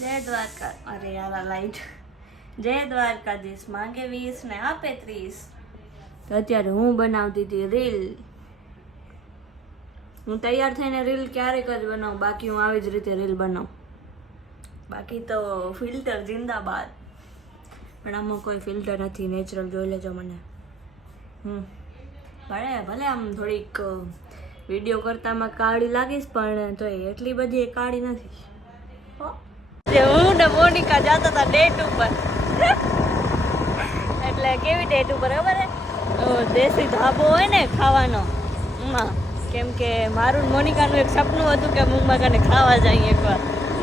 જય દ્વારકા. અરે યાર આ લાઈટ. જય દ્વારકાધીશ માંગે 20 ને આપે 30. તો અત્યારે હું બનાવતી હતી રીલ. હું તૈયાર થઈને રીલ ક્યારેક જ બનાવું, બાકી હું આવી જ રીતે રીલ બનાવું. બાકી તો ફિલ્ટર જિંદાબાદ. પણ આમાં કોઈ ફિલ્ટર નથી, નેચરલ જોઈ લેજો મને. ભલે આમ થોડીક વિડીયો કરતામાં કાળી લાગીશ, પણ તો એટલી બધી કાળી નથી. હું ને મોનિકા જતા હતા ડેટ ઉપર. એટલે કેવી ડેટ ઉપર ખબર હે? દેશી ધાબો હોય ને ખાવાનો, કેમ કે મારું મોનિકાનું એક સપનું હતું કે મુંબઈ કને ખાવા જઈએ એકવાર.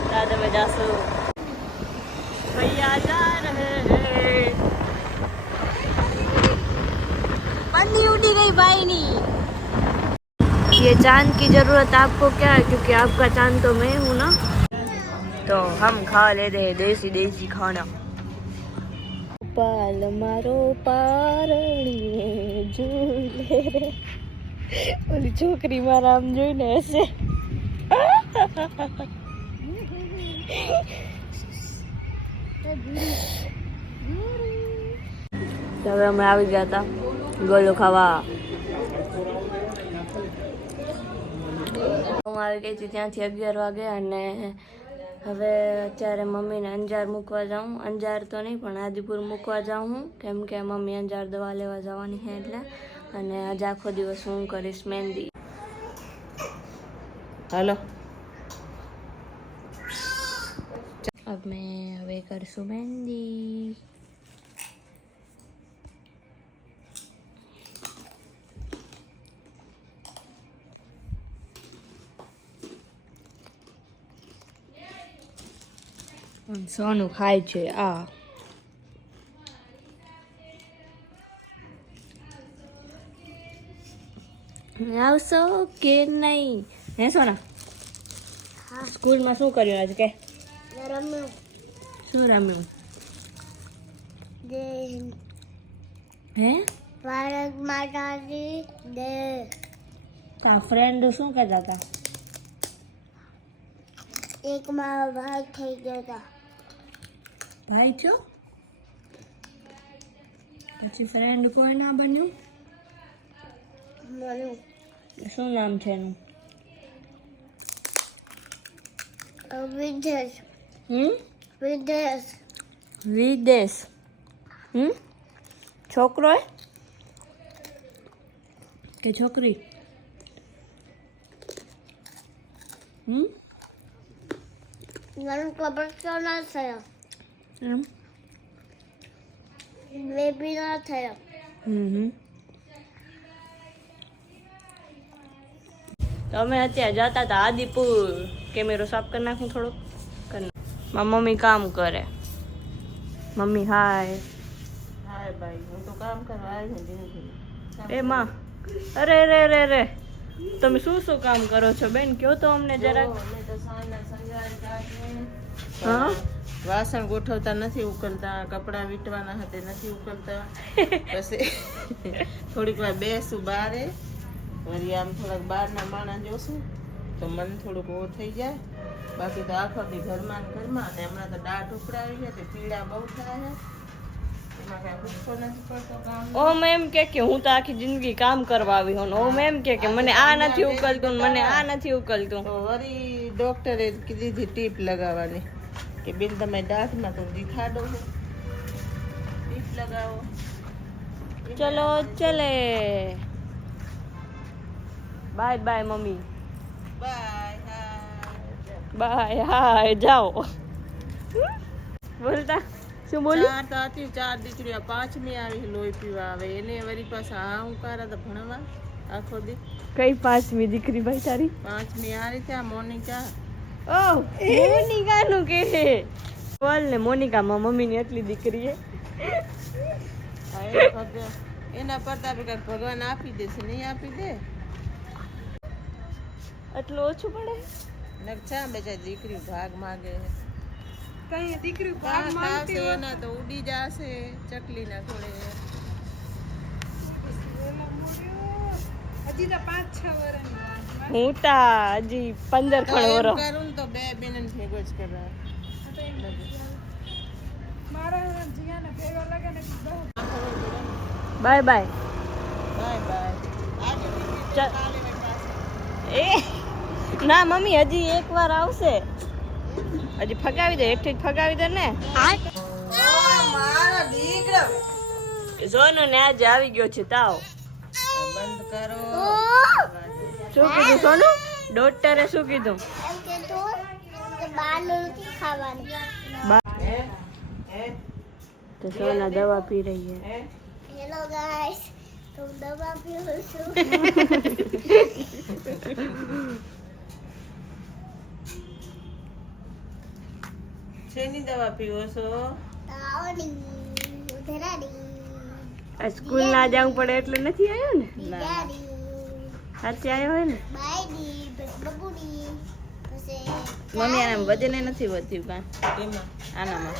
ત્યાં તમે જાશું. ભૈયા જા રહે पन्नी उड़ी गई भाई नहीं. ये चांद की जरूरत आपको क्या है, क्योंकि आपका चांद तो मैं हूँ ना. तो हम खा लेते हैं देसी देसी खाना. पाल मारो पारणी झूले रे. ઓલી છોકરી મારા આમ જોઈને હશે. હવે અમે આવી ગયા હતા ગોલો ખાવા. હું આવી ગઈ હતી ત્યાંથી 11 વાગે, અને હવે અત્યારે મમ્મીને અંજાર મૂકવા જાઉં. અંજાર તો નહીં પણ આદિપુર મૂકવા જાઉં હું, કેમ કે મમ્મી અંજાર દવા લેવા જવાની છે એટલે. અને આજે આખો દિવસ હું કરીશ મહેંદી. હાલો અમે હવે કરશું મહેંદી. સોનું ખાય છે આ. આવશો કે નહીં હે સોના? સ્કૂલમાં શું કર્યું આજ? કે શું રમ્યું? હે ભારત માતાજી દે. તારા ફ્રેન્ડ શું કહેતા હતા? એક મારો ભાઈ થઈ ગયો હતા. ભાઈ થયો? પછી ફ્રેન્ડ કોઈ ના બન્યું? શું નામ છે એનું? વિદેશ. વિદેશ. વિદેશ. છોકરો હે કે છોકરી? મને ખબર તો ના થયો. બેબી ના થયો. તો અમે અત્યારે જતા હતા આદિપુર. કેમેરો સાફ કરી નાખું થોડુંક. મારી મમ્મી કામ કરે. મમ્મી હાય. હાય ભાઈ, હું તો કામ કરવા આવી છું. એ માં, અરે રે રે રે, તમે શું શું કામ કરો છો બેન? કયો તો અમને જરાક. હા, વાસણ ગોઠવતા નથી ઉકલતા, કપડાં વીટવાના હતા નથી ઉકલતા. પછી થોડીક વાર બેસું બારે, વળી આમ થોડાક બહારના માણસ જોશું તો મન થોડુંક ઓછું થઈ જાય. બાકી તો આખો દી ઘરમાં ને ઘરમાં. ને હમણાં તો દાળ ઢોકળાવી છે તે પીળા બહુ થાય છે. એમાં કાંઈ પૂછતો નથી પડતો કામ. ઓમ એમ કે હું તો આખી જિંદગી કામ કરવા આવી હોઉં. ઓમ એમ કે મને આ નથી ઉકલતું, મને આ નથી ઉકલતું. તો વળી ડોક્ટરે કીધી હતી ટીપ લગાવવાની કે બેન તમે દાંતમાં તો દીખાડો છો, ટીપ લગાવો. ચલો ચલે. Bye bye mummy. Bye. Bye hi. જાઓ. બોલતા શું બોલી? ચાર દીકરીઓ, પાંચમી આવી લોહી પીવા આવે એને વળી પાછા હા હું કારા તો ભણવા આખો દી. કઈ પાંચમી દીકરી ભાઈ તારી? પાંચમી આ રીતે મોનિકા. ઓહ, મોનિકા નું કે બોલ ને. મોનિકા માં મમ્મી ની એટલી દીકરી હે. એના પ્રતાપે કઈક ભગવાન આપી દેશે, નહીં આપી દે એટલું ઓછું પડે. નકશા બેચા દીકરી ભાગ માગે. કઈ દીકરી ભાગ માંગશે એના તો ઉડી જશે ચકલી ના થોડે. હજી તો 5-6 વર્ષની. હું તા હજી 15 વર્ષ કરું તો બે બેન ભેગો જ કરવા. Bye bye. Bye bye. એ ના મમ્મી હજી એક વાર આવશે. હજી ફગાવી દે, એકથી જ ફગાવી દે ને. મારો દીકરો સોનુ ને આજે આવી ગયો છે તાવ. બંધ કરો. શું કીધું સોનુ? ડોક્ટરે શું કીધું? તો સોના દવા પી રહી है. हेलो गाइस, तुम दवा पीओ છો? શેની દવા પીવો છો? તાવડી, ઉધરાડી, સ્કૂલ ના જવું પડે એટલે નથી આવ્યો ને. બિયાડી, સાચે આવ્યો હોય ને. બાયડી, બબુડી, પછી મમ્મી આનામાં વજન નથી વધ્યું કા? એમાં આનામાં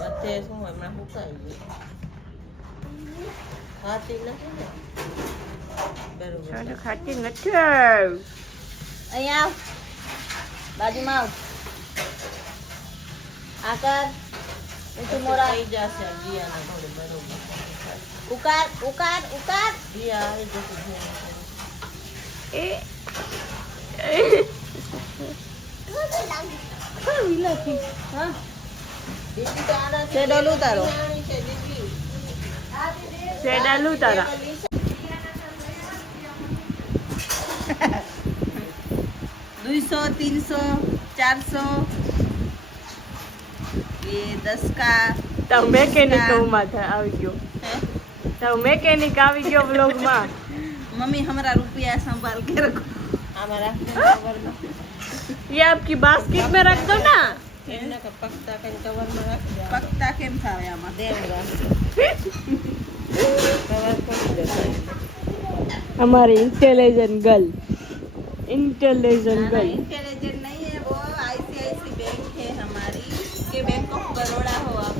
વધે શું હમણાં સુકાઈ ગયું. ખાતી નથી ને બરોબર. સોનુ ખાતી નથી. અહીંયા આવ, બાજુમાં આવ. આ કર તું મોરા આવી જશે જીયાના ઘરે. બરોબર. ઉકાર ઉકાર ઉકાર. જીયા આવી જશે જીયાના ઘરે. હા દીદી તો આડા છે. ડોલ ઉતારો. સેડાલુ તારા. 200 300 400 ये 10 का. તો મેકેનિક માં આવી ગયો. તો મેકેનિક આવી ગયો વ્લોગ માં. मम्मी हमारा रुपया संभाल के रखो. हमारा कवर में ये आपकी बास्केट में रख दो ना. एना का पक्ता के कवर में रख दे. पक्ता केम थावे आमा देवगा कवर खोल दे. हमारी intelligent girl. Intelligent girl. Intelligent नहीं है वो. आईसीआईसी बैंक है हमारी. के बैंक ऑफ बड़ौदा हो आप.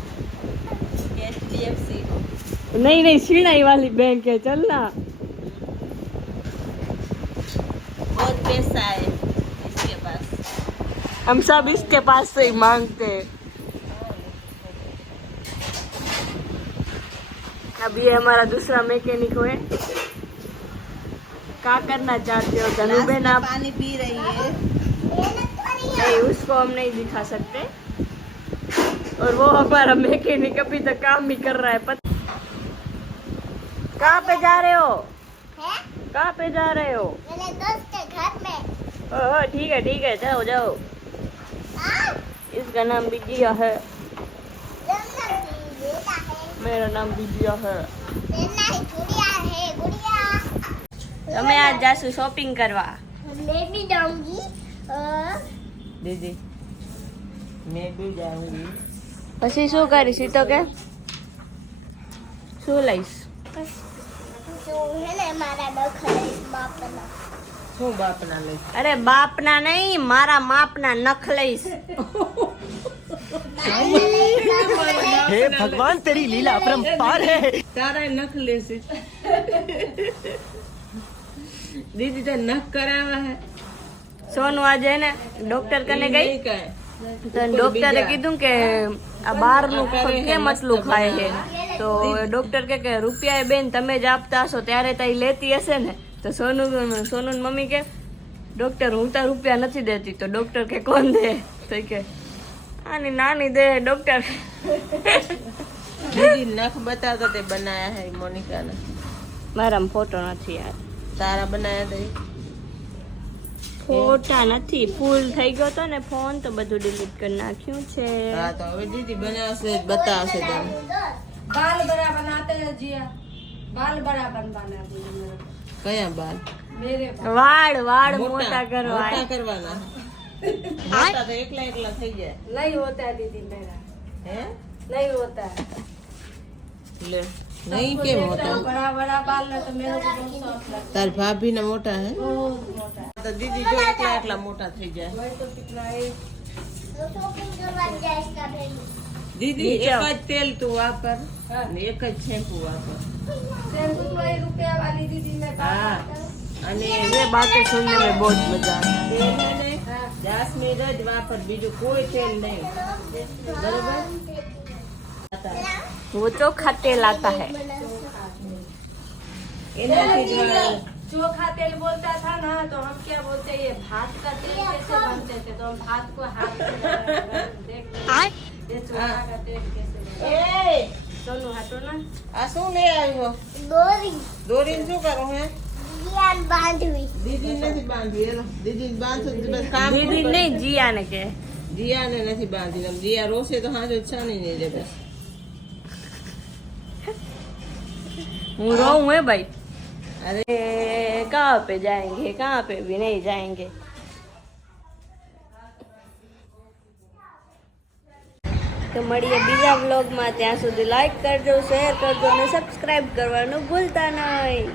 एचडीएफसी हो. नहीं नहीं सीढ़ाई वाली बैंक है चलना. बहुत पैसा है इसके पास. हम सब इसके पास से ही मांगते हैं. अब ये हमारा दूसरा मैकेनिक है. क्या करना चाहते हो धनुबेन आप? पानी पी रही है. नहीं उसको हम नहीं दिखा सकते. और वो हमारा मैकेनिक अभी तक काम भी कर रहा है. कहाँ पे जा रहे हो? है कहाँ पे जा रहे हो? मेरे दोस्त के घर में. ओह ठीक है जाओ जाओ. हाँ, इसका नाम बिजिया है. बेटा है. मेरा नाम बिजिया है. बेटा है, गुड़िया है, गुड़िया. તમે આજ જાશું શોપિંગ કરવા. मैं भी जाऊंगी. दीदी मैं भी जाऊंगी. પછી શું કરીશ ઈ તો કે શું લઈશ? जो है ना हमारा नखरा इस बाप का. શું બાપના લઈ? અરે બાપના નહીં મારા માપના નખ લઈશ. हे भगवान तेरी लीला अपरंपार है. તારા નખ લેશે. दीदी तो नख करावा है. સોનુ આજે હે ને ડોક્ટર કને ગઈ नहीं कहे. તો ડોક્ટરે કીધું કે આ બહારનું કેમ આટલું ખાય છે. તો ડોક્ટર કે રૂપિયા બેન તમે જ આપતા હશો ત્યારે તઈ લેતી હશે ને. તો સોનુ મમ્મી કે ડોક્ટર હું તો રૂપિયા નથી દેતી. તો ડોક્ટર કે કોણ દે? તો કે આની નાની દે ડોક્ટર. दीदी नख बताता ते बनाया है मोनिका ने. મારામાં ફોટો નથી યાર. तारा बनाया दे. ફોટા નથી. ફૂલ થઈ ગયો તો ને ફોન તો બધું ડિલીટ કરી નાખ્યું છે. हाँ तो अभी दीदी बनावशे बतावशे तने. बाल बड़ा बनाते हैं जिया. बाल बड़ा बनवाना है मेरे को. कया बाल? मेरे વાળ મોટા કરવા. मोटा करवाना. मोटा तो एकला एकला થઈ જાય. नहीं होता है दीदी मेरा. हैं? नहीं होता है. ले नहीं केम होता. बड़ा बड़ा बाल है तो मेरे को बहुत शौक लगता तार भाभी ने मोटा है. है. बहुत मोटा है. तो दीदी जो एकला एकला मोटा થઈ જાય. वही तो कितना है. तो शॉपिंग करवा जाए इसका बेबी. दीदी नीचे एक आओ. જ તેલ તું વાપર हाँ. ને એક જ શેમ્પू वापर. शैम्पू तो 1 रुपया वाली दीदी में हाँ. અને ये बातें सुनने में बहुत मजा आता है. તેલ હે ને हाँ. જાસ્મીન જ વાપર, બીજું કોઈ તેલ નહીં. બરોબર? वो चोखा तेल आता है. એનાથી જ વાળ- चोखा तेल बोलता था ना तो हम क्या बोलते ये भात का तेल कैसे बनते थे तो हम भात को हाथ से देखते ये चोखा का तेल कैसे बनता એ सोनू हटो ना આ શું લઈ આવ્યો? દોરી દોરીને શું કરું હે? દિયાન બાંધવી દીદી નથી બાંધી. એનો દીદી બાંધું તો બસ કામ दीदी પૂરું. नहीं जिया ने के. જીયાને નથી બાંધી. જીયા રોશે તો હાજો છાની નહીં દે બસ. हूँ रोऊं है भाई. અરે कहाँ पे जाएंगे, कहाँ पे भी नहीं जाएंगे. તો મળીએ બીજા વ્લોગમાં. ત્યાં સુધી લાઈક કરજો, શેર કરજો અને સબસ્ક્રાઇબ કરવાનું ભૂલતા નહીં.